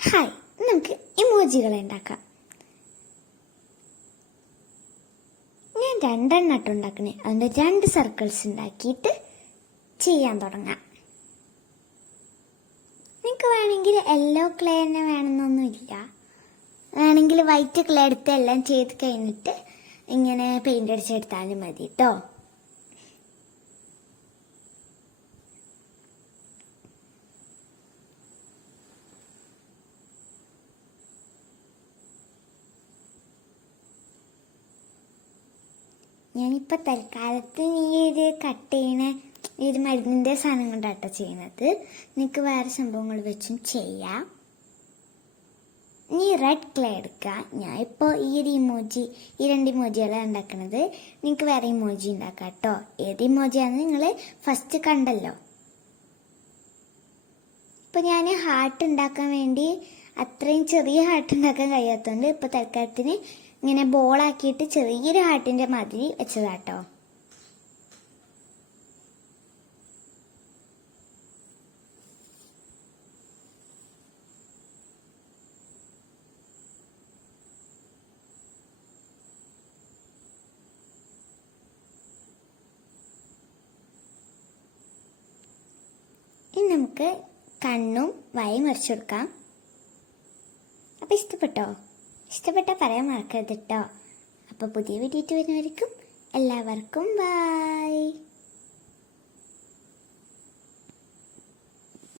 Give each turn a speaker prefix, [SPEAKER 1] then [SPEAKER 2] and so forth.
[SPEAKER 1] Hi നമുക്ക് ഇമോജികൾ ഉണ്ടാക്കാം. ഞാൻ രണ്ടെണ്ണം ഇട്ട് ഉണ്ടാക്കണേ. അതിന്റെ രണ്ട് സർക്കിൾസ് ഉണ്ടാക്കിയിട്ട് ചെയ്യാൻ തുടങ്ങാം. നിങ്ങൾക്ക് വേണമെങ്കിൽ യെല്ലോ ക്ലേ തന്നെ വേണമെന്നൊന്നുമില്ല വേണമെങ്കിൽ വൈറ്റ് ക്ലേ എടുത്ത് എല്ലാം ചെയ്ത് കഴിഞ്ഞിട്ട് ഇങ്ങനെ പെയിന്റ് അടിച്ചെടുത്താലും മതി കേട്ടോ ഞാനിപ്പോൾ തൽക്കാലത്ത് ഈ ഒരു കട്ട് ചെയ്യണ ഈ ഒരു മരുന്നിന്റെ സാധനം കൊണ്ടാട്ടോ ചെയ്യുന്നത് നിങ്ങൾക്ക് വേറെ സംഭവങ്ങൾ വെച്ചും ചെയ്യാം. നീ റെഡ് ക്ലേ എടുക്കുക ഞാൻ ഇപ്പോൾ ഈ ഒരു ഇമോജി ഈ രണ്ട് ഇമോജികളാണ് ഉണ്ടാക്കുന്നത് നിങ്ങൾക്ക് വേറെ ഇമോജി ഉണ്ടാക്കാം കേട്ടോ ഏത് ഇമോജിയാണെന്ന് നിങ്ങൾ ഫസ്റ്റ് കണ്ടല്ലോ. ഇപ്പോൾ ഞാൻ ഹാർട്ട് ഉണ്ടാക്കാൻ വേണ്ടി അത്രയും ചെറിയ ഹാർട്ട് ഉണ്ടാക്കാൻ കഴിയാത്തതുകൊണ്ട് ഇപ്പോൾ തൽക്കാലത്തിന് ഇങ്ങനെ ബോളാക്കിയിട്ട് ചെറിയൊരു ഹാർട്ടിന്റെ മാതിരി വെച്ചതാട്ടോ. ഇനി നമുക്ക് കണ്ണും വയം വരച്ചു കൊടുക്കാം. അപ്പം ഇഷ്ടപ്പെട്ടോ? ഇഷ്ടപ്പെട്ടാൽ പറയാൻ മറക്കരുത് കേട്ടോ അപ്പോൾ പുതിയ വീഡിയോ വരുന്നവർക്കും എല്ലാവർക്കും ബൈ